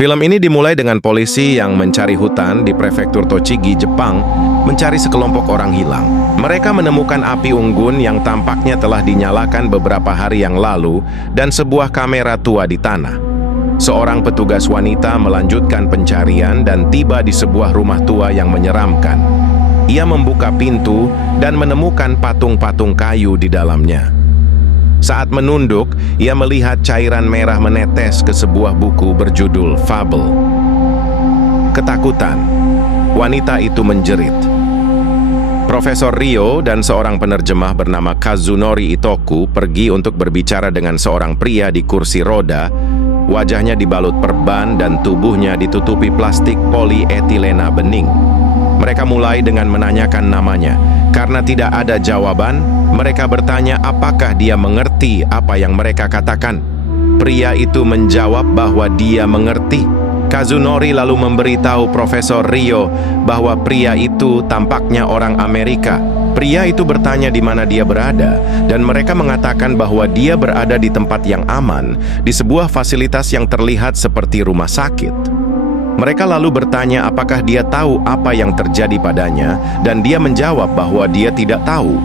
Film ini dimulai dengan polisi yang mencari hutan di prefektur Tochigi, Jepang, mencari sekelompok orang hilang. Mereka menemukan api unggun yang tampaknya telah dinyalakan beberapa hari yang lalu dan sebuah kamera tua di tanah. Seorang petugas wanita melanjutkan pencarian dan tiba di sebuah rumah tua yang menyeramkan. Ia membuka pintu dan menemukan patung-patung kayu di dalamnya. Saat menunduk, ia melihat cairan merah menetes ke sebuah buku berjudul Fable. Ketakutan. Wanita itu menjerit. Profesor Ryo dan seorang penerjemah bernama Kazunori Itoku pergi untuk berbicara dengan seorang pria di kursi roda. Wajahnya dibalut perban dan tubuhnya ditutupi plastik polietilena bening. Mereka mulai dengan menanyakan namanya. Karena tidak ada jawaban, mereka bertanya apakah dia mengerti apa yang mereka katakan. Pria itu menjawab bahwa dia mengerti. Kazunori lalu memberitahu Profesor Ryo bahwa pria itu tampaknya orang Amerika. Pria itu bertanya di mana dia berada, dan mereka mengatakan bahwa dia berada di tempat yang aman, di sebuah fasilitas yang terlihat seperti rumah sakit. Mereka lalu bertanya apakah dia tahu apa yang terjadi padanya, dan dia menjawab bahwa dia tidak tahu.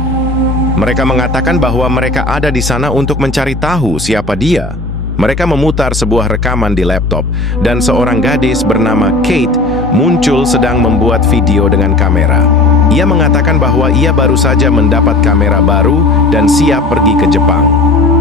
Mereka mengatakan bahwa mereka ada di sana untuk mencari tahu siapa dia. Mereka memutar sebuah rekaman di laptop, dan seorang gadis bernama Kate muncul sedang membuat video dengan kamera. Ia mengatakan bahwa ia baru saja mendapat kamera baru dan siap pergi ke Jepang.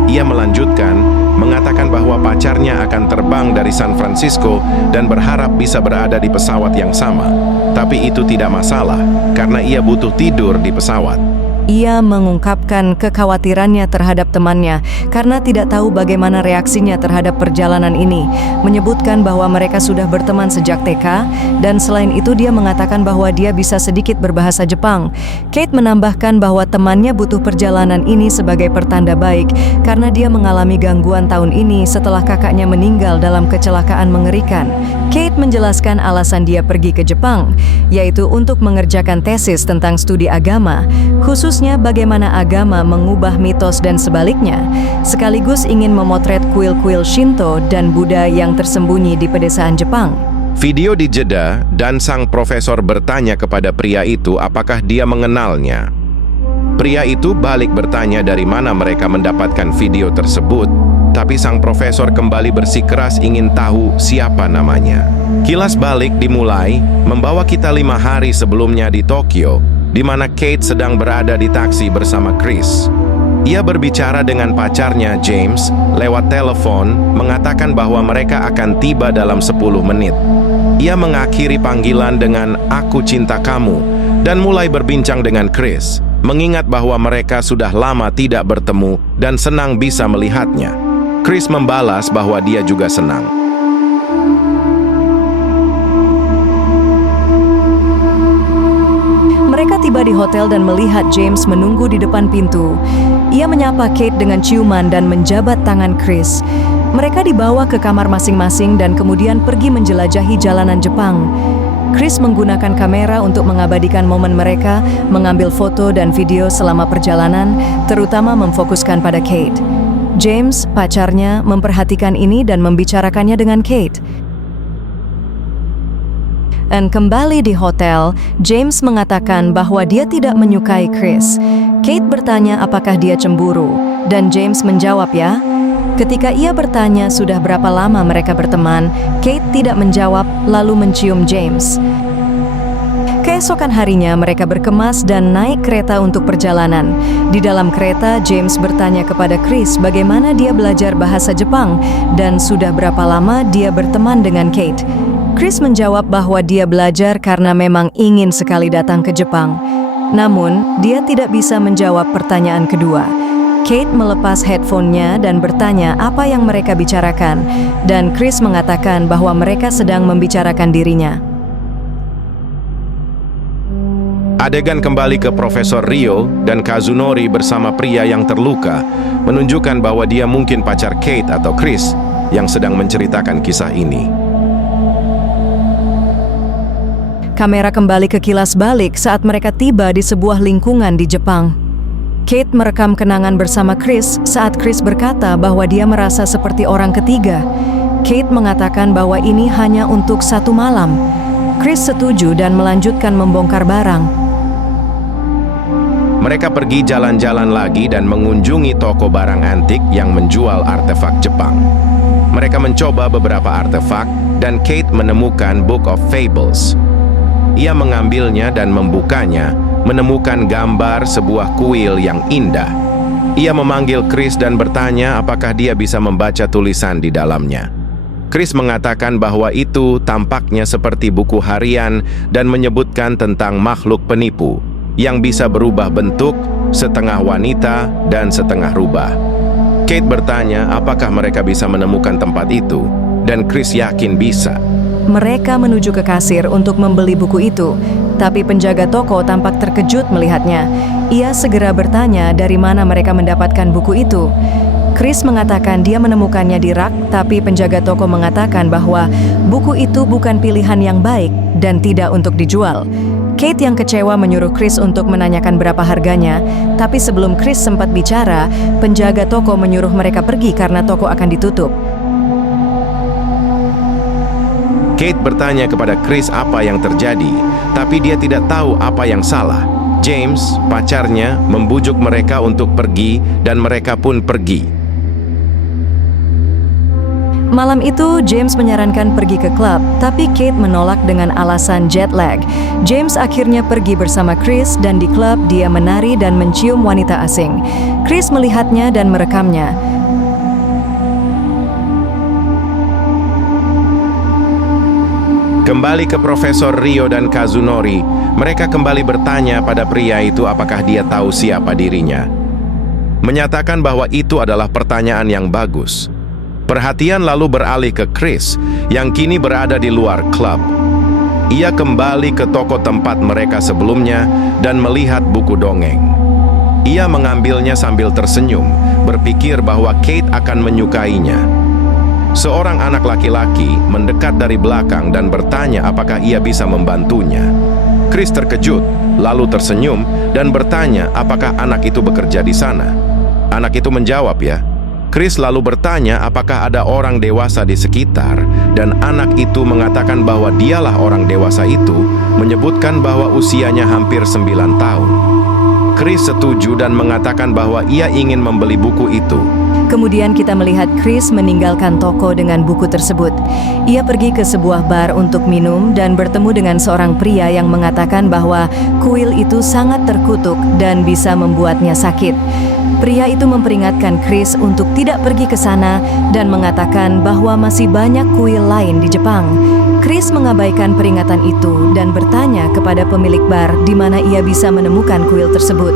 Ia melanjutkan, mengatakan bahwa pacarnya akan terbang dari San Francisco dan berharap bisa berada di pesawat yang sama. Tapi itu tidak masalah, karena ia butuh tidur di pesawat. Ia mengungkapkan kekhawatirannya terhadap temannya karena tidak tahu bagaimana reaksinya terhadap perjalanan ini, menyebutkan bahwa mereka sudah berteman sejak TK, dan selain itu dia mengatakan bahwa dia bisa sedikit berbahasa Jepang. Kate menambahkan bahwa temannya butuh perjalanan ini sebagai pertanda baik karena dia mengalami gangguan tahun ini setelah kakaknya meninggal dalam kecelakaan mengerikan. Kate menjelaskan alasan dia pergi ke Jepang, yaitu untuk mengerjakan tesis tentang studi agama, khususnya bagaimana agama mengubah mitos dan sebaliknya, sekaligus ingin memotret kuil-kuil Shinto dan Buddha yang tersembunyi di pedesaan Jepang. Video dijeda dan sang profesor bertanya kepada pria itu apakah dia mengenalnya. Pria itu balik bertanya dari mana mereka mendapatkan video tersebut, tapi sang profesor kembali bersikeras ingin tahu siapa namanya. Kilas balik dimulai, membawa kita 5 hari sebelumnya di Tokyo, di mana Kate sedang berada di taksi bersama Chris. Ia berbicara dengan pacarnya James lewat telepon, mengatakan bahwa mereka akan tiba dalam 10 menit. Ia mengakhiri panggilan dengan "Aku cinta kamu" dan mulai berbincang dengan Chris, mengingat bahwa mereka sudah lama tidak bertemu dan senang bisa melihatnya. Chris membalas bahwa dia juga senang. Mereka tiba di hotel dan melihat James menunggu di depan pintu. Ia menyapa Kate dengan ciuman dan menjabat tangan Chris. Mereka dibawa ke kamar masing-masing dan kemudian pergi menjelajahi jalanan Jepang. Chris menggunakan kamera untuk mengabadikan momen mereka, mengambil foto dan video selama perjalanan, terutama memfokuskan pada Kate. James, pacarnya, memperhatikan ini dan membicarakannya dengan Kate. Dan kembali di hotel, James mengatakan bahwa dia tidak menyukai Chris. Kate bertanya apakah dia cemburu, dan James menjawab ya. Ketika ia bertanya sudah berapa lama mereka berteman, Kate tidak menjawab lalu mencium James. Keesokan harinya mereka berkemas dan naik kereta untuk perjalanan. Di dalam kereta, James bertanya kepada Chris bagaimana dia belajar bahasa Jepang dan sudah berapa lama dia berteman dengan Kate. Chris menjawab bahwa dia belajar karena memang ingin sekali datang ke Jepang. Namun, dia tidak bisa menjawab pertanyaan kedua. Kate melepas headphone-nya dan bertanya apa yang mereka bicarakan, dan Chris mengatakan bahwa mereka sedang membicarakan dirinya. Adegan kembali ke Profesor Ryo dan Kazunori bersama pria yang terluka, menunjukkan bahwa dia mungkin pacar Kate atau Chris yang sedang menceritakan kisah ini. Kamera kembali ke kilas balik saat mereka tiba di sebuah lingkungan di Jepang. Kate merekam kenangan bersama Chris saat Chris berkata bahwa dia merasa seperti orang ketiga. Kate mengatakan bahwa ini hanya untuk 1 malam. Chris setuju dan melanjutkan membongkar barang. Mereka pergi jalan-jalan lagi dan mengunjungi toko barang antik yang menjual artefak Jepang. Mereka mencoba beberapa artefak dan Kate menemukan Book of Fables. Ia mengambilnya dan membukanya, menemukan gambar sebuah kuil yang indah. Ia memanggil Chris dan bertanya apakah dia bisa membaca tulisan di dalamnya. Chris mengatakan bahwa itu tampaknya seperti buku harian dan menyebutkan tentang makhluk penipu yang bisa berubah bentuk, setengah wanita dan setengah rubah. Kate bertanya apakah mereka bisa menemukan tempat itu, dan Chris yakin bisa. Mereka menuju ke kasir untuk membeli buku itu, tapi penjaga toko tampak terkejut melihatnya. Ia segera bertanya dari mana mereka mendapatkan buku itu. Chris mengatakan dia menemukannya di rak, tapi penjaga toko mengatakan bahwa buku itu bukan pilihan yang baik dan tidak untuk dijual. Kate yang kecewa menyuruh Chris untuk menanyakan berapa harganya, tapi sebelum Chris sempat bicara, penjaga toko menyuruh mereka pergi karena toko akan ditutup. Kate bertanya kepada Chris apa yang terjadi, tapi dia tidak tahu apa yang salah. James, pacarnya, membujuk mereka untuk pergi dan mereka pun pergi. Malam itu, James menyarankan pergi ke klub, tapi Kate menolak dengan alasan jet lag. James akhirnya pergi bersama Chris dan di klub dia menari dan mencium wanita asing. Chris melihatnya dan merekamnya. Kembali ke Profesor Rio dan Kazunori, mereka kembali bertanya pada pria itu apakah dia tahu siapa dirinya. Menyatakan bahwa itu adalah pertanyaan yang bagus. Perhatian lalu beralih ke Chris, yang kini berada di luar klub. Ia kembali ke toko tempat mereka sebelumnya dan melihat buku dongeng. Ia mengambilnya sambil tersenyum, berpikir bahwa Kate akan menyukainya. Seorang anak laki-laki mendekat dari belakang dan bertanya apakah ia bisa membantunya. Chris terkejut, lalu tersenyum dan bertanya apakah anak itu bekerja di sana. Anak itu menjawab ya. Chris lalu bertanya apakah ada orang dewasa di sekitar, dan anak itu mengatakan bahwa dialah orang dewasa itu, menyebutkan bahwa usianya hampir 9 tahun. Chris setuju dan mengatakan bahwa ia ingin membeli buku itu. Kemudian kita melihat Chris meninggalkan toko dengan buku tersebut. Ia pergi ke sebuah bar untuk minum dan bertemu dengan seorang pria yang mengatakan bahwa kuil itu sangat terkutuk dan bisa membuatnya sakit. Pria itu memperingatkan Chris untuk tidak pergi ke sana dan mengatakan bahwa masih banyak kuil lain di Jepang. Chris mengabaikan peringatan itu dan bertanya kepada pemilik bar di mana ia bisa menemukan kuil tersebut.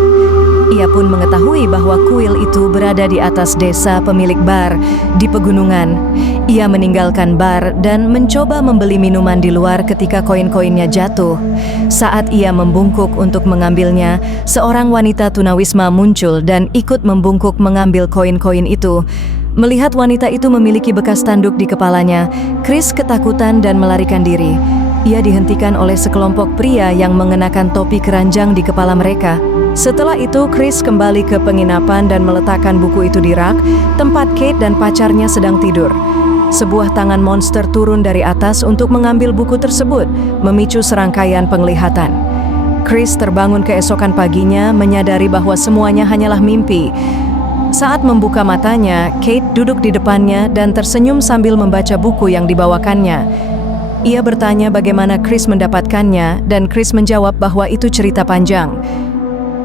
Ia pun mengetahui bahwa kuil itu berada di atas desa pemilik bar di pegunungan. Ia meninggalkan bar dan mencoba membeli minuman di luar ketika koin-koinnya jatuh. Saat ia membungkuk untuk mengambilnya, seorang wanita tunawisma muncul dan ikut membungkuk mengambil koin-koin itu. Melihat wanita itu memiliki bekas tanduk di kepalanya, Chris ketakutan dan melarikan diri. Ia dihentikan oleh sekelompok pria yang mengenakan topi keranjang di kepala mereka. Setelah itu, Chris kembali ke penginapan dan meletakkan buku itu di rak, tempat Kate dan pacarnya sedang tidur. Sebuah tangan monster turun dari atas untuk mengambil buku tersebut, memicu serangkaian penglihatan. Chris terbangun keesokan paginya, menyadari bahwa semuanya hanyalah mimpi. Saat membuka matanya, Kate duduk di depannya dan tersenyum sambil membaca buku yang dibawakannya. Ia bertanya bagaimana Chris mendapatkannya, dan Chris menjawab bahwa itu cerita panjang.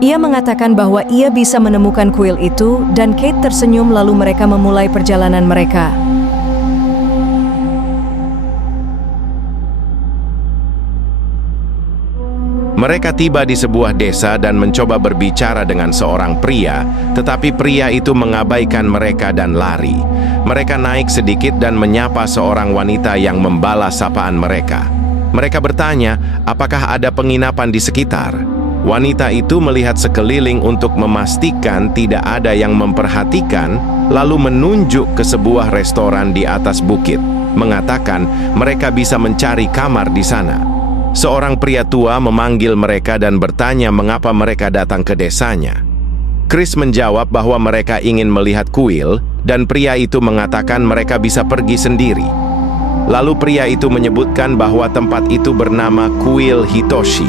Ia mengatakan bahwa ia bisa menemukan kuil itu, dan Kate tersenyum lalu mereka memulai perjalanan mereka. Mereka tiba di sebuah desa dan mencoba berbicara dengan seorang pria, tetapi pria itu mengabaikan mereka dan lari. Mereka naik sedikit dan menyapa seorang wanita yang membalas sapaan mereka. Mereka bertanya, apakah ada penginapan di sekitar? Wanita itu melihat sekeliling untuk memastikan tidak ada yang memperhatikan, lalu menunjuk ke sebuah restoran di atas bukit, mengatakan mereka bisa mencari kamar di sana. Seorang pria tua memanggil mereka dan bertanya mengapa mereka datang ke desanya. Chris menjawab bahwa mereka ingin melihat kuil, dan pria itu mengatakan mereka bisa pergi sendiri. Lalu pria itu menyebutkan bahwa tempat itu bernama Kuil Hitoshi.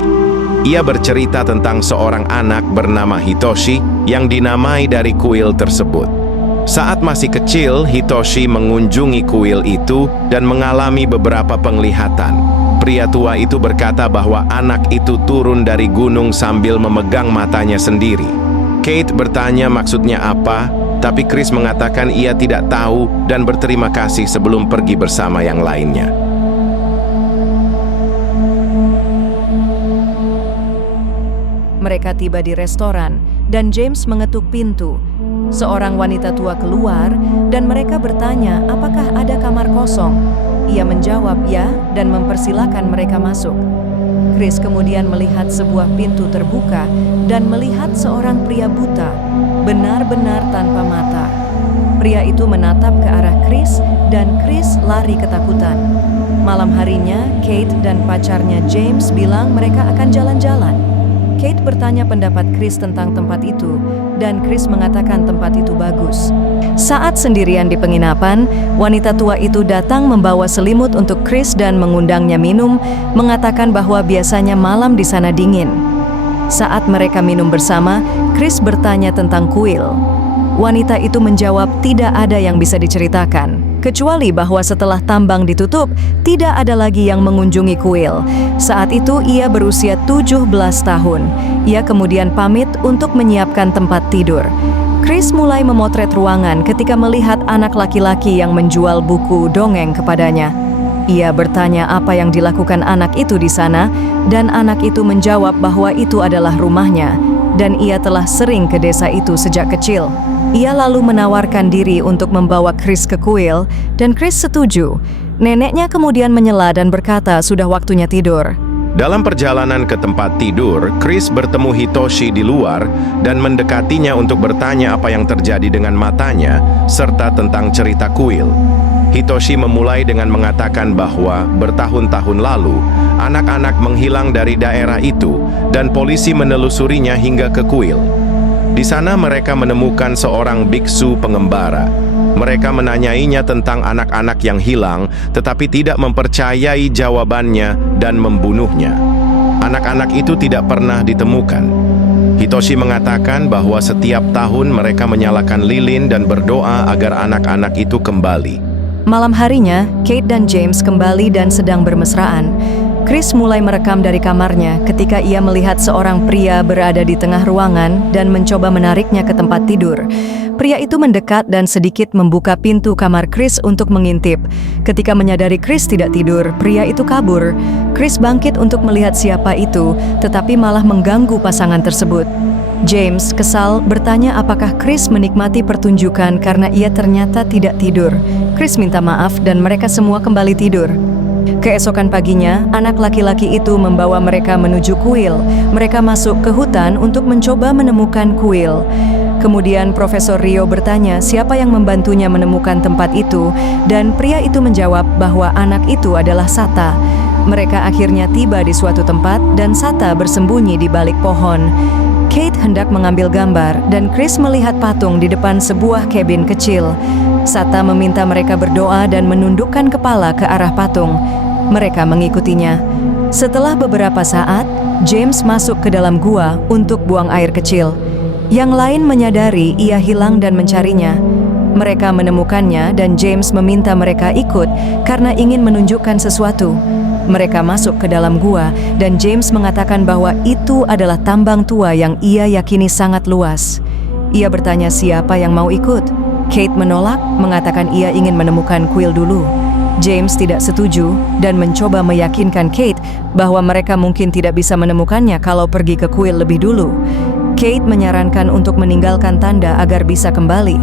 Ia bercerita tentang seorang anak bernama Hitoshi yang dinamai dari kuil tersebut. Saat masih kecil, Hitoshi mengunjungi kuil itu dan mengalami beberapa penglihatan. Pria tua itu berkata bahwa anak itu turun dari gunung sambil memegang matanya sendiri. Kate bertanya maksudnya apa, tapi Chris mengatakan ia tidak tahu dan berterima kasih sebelum pergi bersama yang lainnya. Mereka tiba di restoran dan James mengetuk pintu. Seorang wanita tua keluar dan mereka bertanya apakah ada kamar kosong. Ia menjawab ya dan mempersilakan mereka masuk. Chris kemudian melihat sebuah pintu terbuka dan melihat seorang pria buta, benar-benar tanpa mata. Pria itu menatap ke arah Chris dan Chris lari ketakutan. Malam harinya, Kate dan pacarnya James bilang mereka akan jalan-jalan. Kate bertanya pendapat Chris tentang tempat itu, dan Chris mengatakan tempat itu bagus. Saat sendirian di penginapan, wanita tua itu datang membawa selimut untuk Chris dan mengundangnya minum, mengatakan bahwa biasanya malam di sana dingin. Saat mereka minum bersama, Chris bertanya tentang kuil. Wanita itu menjawab tidak ada yang bisa diceritakan, kecuali bahwa setelah tambang ditutup, tidak ada lagi yang mengunjungi kuil. Saat itu ia berusia 17 tahun. Ia kemudian pamit untuk menyiapkan tempat tidur. Chris mulai memotret ruangan ketika melihat anak laki-laki yang menjual buku dongeng kepadanya. Ia bertanya apa yang dilakukan anak itu di sana, dan anak itu menjawab bahwa itu adalah rumahnya, dan ia telah sering ke desa itu sejak kecil. Ia lalu menawarkan diri untuk membawa Chris ke kuil, dan Chris setuju. Neneknya kemudian menyela dan berkata sudah waktunya tidur. Dalam perjalanan ke tempat tidur, Chris bertemu Hitoshi di luar dan mendekatinya untuk bertanya apa yang terjadi dengan matanya, serta tentang cerita kuil. Hitoshi memulai dengan mengatakan bahwa bertahun-tahun lalu, anak-anak menghilang dari daerah itu dan polisi menelusurinya hingga ke kuil. Di sana mereka menemukan seorang biksu pengembara. Mereka menanyainya tentang anak-anak yang hilang, tetapi tidak mempercayai jawabannya dan membunuhnya. Anak-anak itu tidak pernah ditemukan. Hitoshi mengatakan bahwa setiap tahun mereka menyalakan lilin dan berdoa agar anak-anak itu kembali. Malam harinya, Kate dan James kembali dan sedang bermesraan. Chris mulai merekam dari kamarnya ketika ia melihat seorang pria berada di tengah ruangan dan mencoba menariknya ke tempat tidur. Pria itu mendekat dan sedikit membuka pintu kamar Chris untuk mengintip. Ketika menyadari Chris tidak tidur, pria itu kabur. Chris bangkit untuk melihat siapa itu, tetapi malah mengganggu pasangan tersebut. James, kesal, bertanya apakah Chris menikmati pertunjukan karena ia ternyata tidak tidur. Chris minta maaf dan mereka semua kembali tidur. Keesokan paginya, anak laki-laki itu membawa mereka menuju kuil. Mereka masuk ke hutan untuk mencoba menemukan kuil. Kemudian Profesor Rio bertanya siapa yang membantunya menemukan tempat itu, dan pria itu menjawab bahwa anak itu adalah Sata. Mereka akhirnya tiba di suatu tempat dan Sata bersembunyi di balik pohon. Kate hendak mengambil gambar dan Chris melihat patung di depan sebuah kabin kecil. Sata meminta mereka berdoa dan menundukkan kepala ke arah patung. Mereka mengikutinya. Setelah beberapa saat, James masuk ke dalam gua untuk buang air kecil. Yang lain menyadari ia hilang dan mencarinya. Mereka menemukannya dan James meminta mereka ikut karena ingin menunjukkan sesuatu. Mereka masuk ke dalam gua dan James mengatakan bahwa itu adalah tambang tua yang ia yakini sangat luas. Ia bertanya siapa yang mau ikut. Kate menolak, mengatakan ia ingin menemukan kuil dulu. James tidak setuju dan mencoba meyakinkan Kate bahwa mereka mungkin tidak bisa menemukannya kalau pergi ke kuil lebih dulu. Kate menyarankan untuk meninggalkan tanda agar bisa kembali.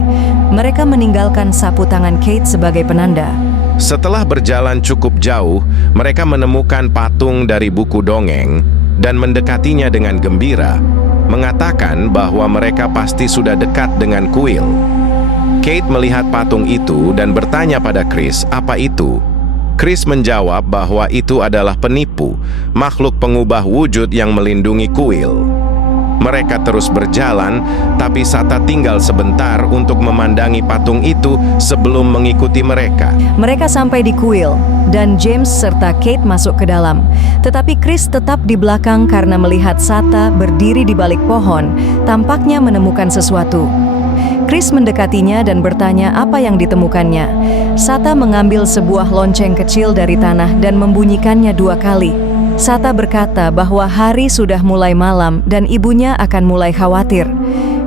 Mereka meninggalkan sapu tangan Kate sebagai penanda. Setelah berjalan cukup jauh, mereka menemukan patung dari buku dongeng dan mendekatinya dengan gembira, mengatakan bahwa mereka pasti sudah dekat dengan kuil. Kate melihat patung itu dan bertanya pada Chris, apa itu? Chris menjawab bahwa itu adalah penipu, makhluk pengubah wujud yang melindungi kuil. Mereka terus berjalan, tapi Sata tinggal sebentar untuk memandangi patung itu sebelum mengikuti mereka. Mereka sampai di kuil, dan James serta Kate masuk ke dalam. Tetapi Chris tetap di belakang karena melihat Sata berdiri di balik pohon, tampaknya menemukan sesuatu. Chris mendekatinya dan bertanya apa yang ditemukannya. Sata mengambil sebuah lonceng kecil dari tanah dan membunyikannya 2 kali. Sata berkata bahwa hari sudah mulai malam dan ibunya akan mulai khawatir.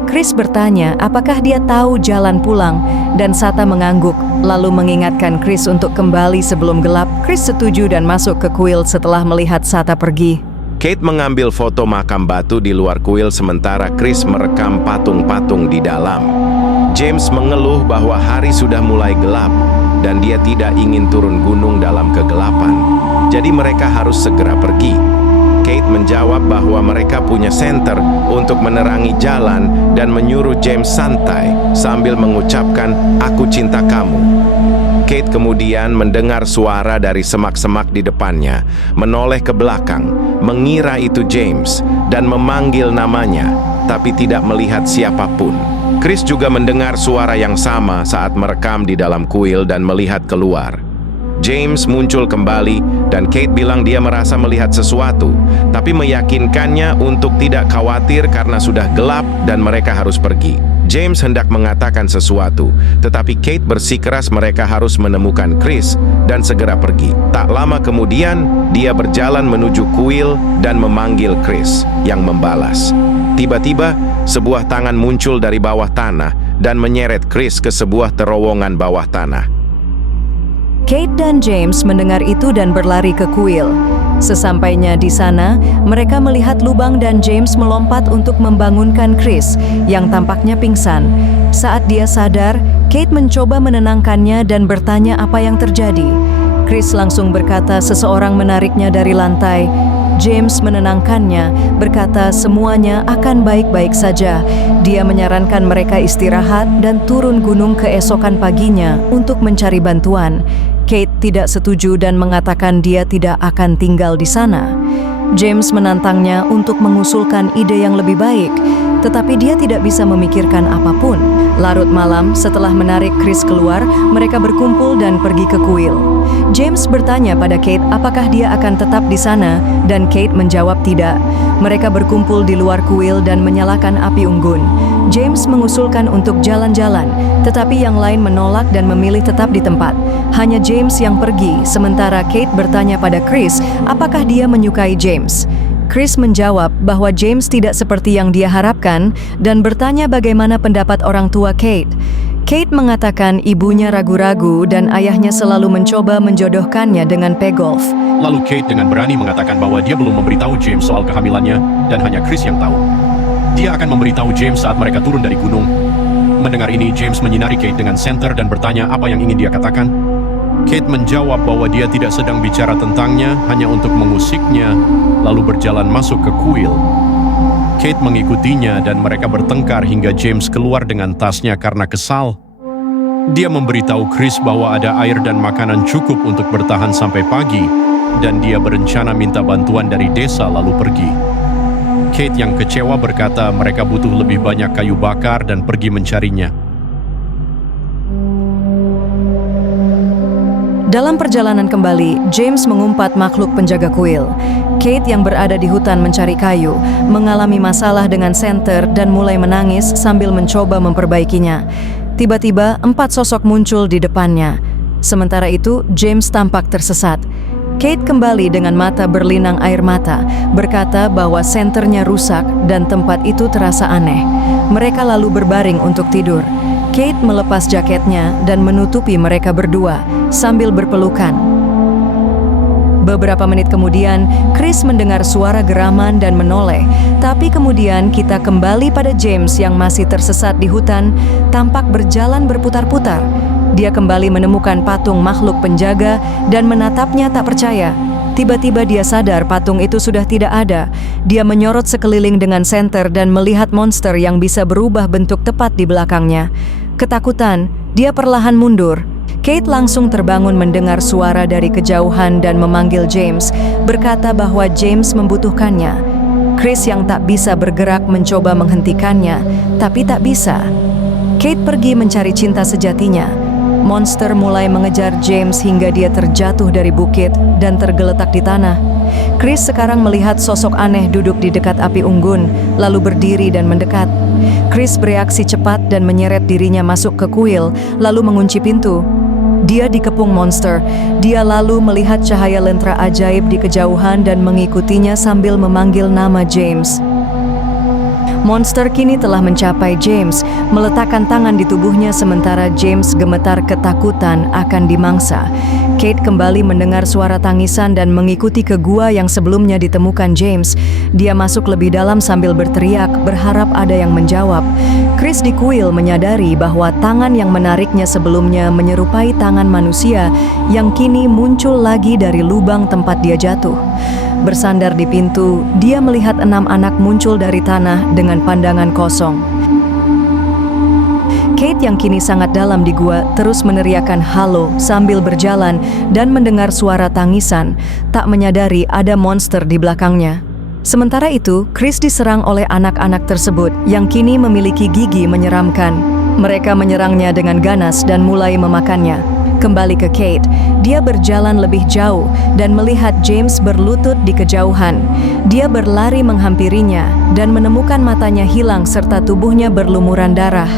Chris bertanya apakah dia tahu jalan pulang, dan Sata mengangguk, lalu mengingatkan Chris untuk kembali sebelum gelap. Chris setuju dan masuk ke kuil setelah melihat Sata pergi. Kate mengambil foto makam batu di luar kuil sementara Chris merekam patung-patung di dalam. James mengeluh bahwa hari sudah mulai gelap dan dia tidak ingin turun gunung dalam kegelapan. Jadi mereka harus segera pergi. Kate menjawab bahwa mereka punya senter untuk menerangi jalan dan menyuruh James santai sambil mengucapkan, "Aku cinta kamu." Kate kemudian mendengar suara dari semak-semak di depannya, menoleh ke belakang, mengira itu James, dan memanggil namanya, tapi tidak melihat siapapun. Chris juga mendengar suara yang sama saat merekam di dalam kuil dan melihat keluar. James muncul kembali dan Kate bilang dia merasa melihat sesuatu, tapi meyakinkannya untuk tidak khawatir karena sudah gelap dan mereka harus pergi. James hendak mengatakan sesuatu, tetapi Kate bersikeras mereka harus menemukan Chris dan segera pergi. Tak lama kemudian, dia berjalan menuju kuil dan memanggil Chris, yang membalas. Tiba-tiba, sebuah tangan muncul dari bawah tanah dan menyeret Chris ke sebuah terowongan bawah tanah. Kate dan James mendengar itu dan berlari ke kuil. Sesampainya di sana, mereka melihat lubang dan James melompat untuk membangunkan Chris, yang tampaknya pingsan. Saat dia sadar, Kate mencoba menenangkannya dan bertanya apa yang terjadi. Chris langsung berkata seseorang menariknya dari lantai. James menenangkannya, berkata semuanya akan baik-baik saja. Dia menyarankan mereka istirahat dan turun gunung keesokan paginya untuk mencari bantuan. Kate tidak setuju dan mengatakan dia tidak akan tinggal di sana. James menantangnya untuk mengusulkan ide yang lebih baik, tetapi dia tidak bisa memikirkan apapun. Larut malam, setelah menarik Chris keluar, mereka berkumpul dan pergi ke kuil. James bertanya pada Kate apakah dia akan tetap di sana, dan Kate menjawab tidak. Mereka berkumpul di luar kuil dan menyalakan api unggun. James mengusulkan untuk jalan-jalan, tetapi yang lain menolak dan memilih tetap di tempat. Hanya James yang pergi, sementara Kate bertanya pada Chris apakah dia menyukai James. Chris menjawab bahwa James tidak seperti yang dia harapkan dan bertanya bagaimana pendapat orang tua Kate. Kate mengatakan ibunya ragu-ragu dan ayahnya selalu mencoba menjodohkannya dengan Pegolf. Lalu Kate dengan berani mengatakan bahwa dia belum memberitahu James soal kehamilannya dan hanya Chris yang tahu. Dia akan memberitahu James saat mereka turun dari gunung. Mendengar ini, James menyinari Kate dengan senter dan bertanya apa yang ingin dia katakan. Kate menjawab bahwa dia tidak sedang bicara tentangnya, hanya untuk mengusiknya, lalu berjalan masuk ke kuil. Kate mengikutinya dan mereka bertengkar hingga James keluar dengan tasnya karena kesal. Dia memberitahu Chris bahwa ada air dan makanan cukup untuk bertahan sampai pagi, dan dia berencana minta bantuan dari desa lalu pergi. Kate yang kecewa berkata mereka butuh lebih banyak kayu bakar dan pergi mencarinya. Dalam perjalanan kembali, James mengumpat makhluk penjaga kuil. Kate yang berada di hutan mencari kayu, mengalami masalah dengan senter dan mulai menangis sambil mencoba memperbaikinya. Tiba-tiba, 4 sosok muncul di depannya. Sementara itu, James tampak tersesat. Kate kembali dengan mata berlinang air mata, berkata bahwa senternya rusak dan tempat itu terasa aneh. Mereka lalu berbaring untuk tidur. Kate melepas jaketnya dan menutupi mereka berdua sambil berpelukan. Beberapa menit kemudian, Chris mendengar suara geraman dan menoleh. Tapi kemudian kita kembali pada James yang masih tersesat di hutan, tampak berjalan berputar-putar. Dia kembali menemukan patung makhluk penjaga dan menatapnya tak percaya. Tiba-tiba dia sadar patung itu sudah tidak ada. Dia menyorot sekeliling dengan senter dan melihat monster yang bisa berubah bentuk tepat di belakangnya. Ketakutan, dia perlahan mundur. Kate langsung terbangun mendengar suara dari kejauhan dan memanggil James, berkata bahwa James membutuhkannya. Chris yang tak bisa bergerak mencoba menghentikannya, tapi tak bisa. Kate pergi mencari cinta sejatinya. Monster mulai mengejar James hingga dia terjatuh dari bukit dan tergeletak di tanah. Chris sekarang melihat sosok aneh duduk di dekat api unggun, lalu berdiri dan mendekat. Chris bereaksi cepat dan menyeret dirinya masuk ke kuil, lalu mengunci pintu. Dia dikepung monster. Dia lalu melihat cahaya lentera ajaib di kejauhan dan mengikutinya sambil memanggil nama James. Monster kini telah mencapai James, meletakkan tangan di tubuhnya sementara James gemetar ketakutan akan dimangsa. Kate kembali mendengar suara tangisan dan mengikuti ke gua yang sebelumnya ditemukan James. Dia masuk lebih dalam sambil berteriak, berharap ada yang menjawab. Chris di kuil menyadari bahwa tangan yang menariknya sebelumnya menyerupai tangan manusia yang kini muncul lagi dari lubang tempat dia jatuh. Bersandar di pintu, dia melihat 6 anak muncul dari tanah dengan pandangan kosong. Kate yang kini sangat dalam di gua terus meneriakkan halo sambil berjalan dan mendengar suara tangisan, tak menyadari ada monster di belakangnya. Sementara itu, Chris diserang oleh anak-anak tersebut yang kini memiliki gigi menyeramkan. Mereka menyerangnya dengan ganas dan mulai memakannya. Kembali ke Kate, dia berjalan lebih jauh dan melihat James berlutut di kejauhan. Dia berlari menghampirinya dan menemukan matanya hilang serta tubuhnya berlumuran darah.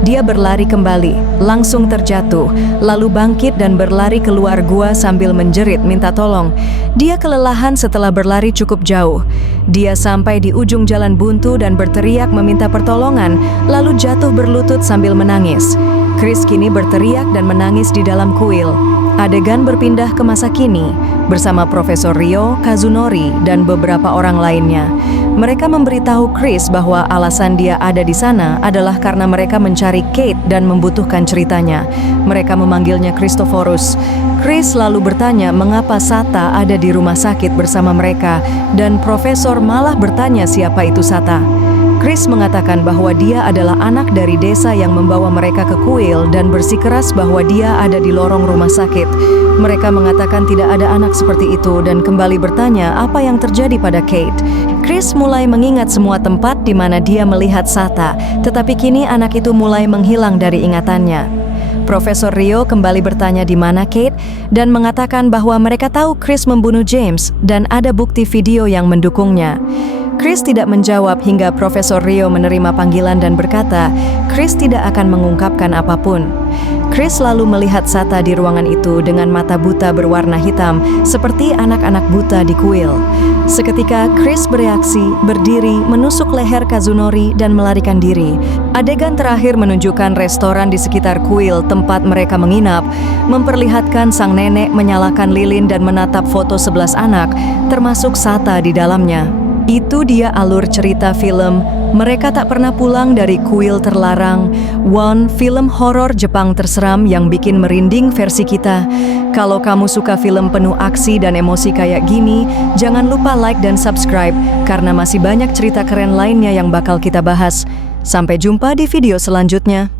Dia berlari kembali, langsung terjatuh, lalu bangkit dan berlari keluar gua sambil menjerit minta tolong. Dia kelelahan setelah berlari cukup jauh. Dia sampai di ujung jalan buntu dan berteriak meminta pertolongan, lalu jatuh berlutut sambil menangis. Chris kini berteriak dan menangis di dalam kuil. Adegan berpindah ke masa kini bersama Profesor Ryo, Kazunori, dan beberapa orang lainnya. Mereka memberitahu Chris bahwa alasan dia ada di sana adalah karena mereka mencari Kate dan membutuhkan ceritanya. Mereka memanggilnya Christophorus. Chris lalu bertanya mengapa Sata ada di rumah sakit bersama mereka, dan Profesor malah bertanya siapa itu Sata. Chris mengatakan bahwa dia adalah anak dari desa yang membawa mereka ke kuil dan bersikeras bahwa dia ada di lorong rumah sakit. Mereka mengatakan tidak ada anak seperti itu dan kembali bertanya apa yang terjadi pada Kate. Chris mulai mengingat semua tempat di mana dia melihat Sata, tetapi kini anak itu mulai menghilang dari ingatannya. Profesor Ryo kembali bertanya di mana Kate dan mengatakan bahwa mereka tahu Chris membunuh James dan ada bukti video yang mendukungnya. Chris tidak menjawab hingga Profesor Ryo menerima panggilan dan berkata, Chris tidak akan mengungkapkan apapun. Chris lalu melihat Sata di ruangan itu dengan mata buta berwarna hitam, seperti anak-anak buta di kuil. Seketika, Chris bereaksi, berdiri, menusuk leher Kazunori dan melarikan diri. Adegan terakhir menunjukkan restoran di sekitar kuil tempat mereka menginap, memperlihatkan sang nenek menyalakan lilin dan menatap foto 11 anak, termasuk Sata di dalamnya. Itu dia alur cerita film Mereka Tak Pernah Pulang dari Kuil Terlarang, One, film horor Jepang terseram yang bikin merinding versi kita. Kalau kamu suka film penuh aksi dan emosi kayak gini, jangan lupa like dan subscribe karena masih banyak cerita keren lainnya yang bakal kita bahas. Sampai jumpa di video selanjutnya.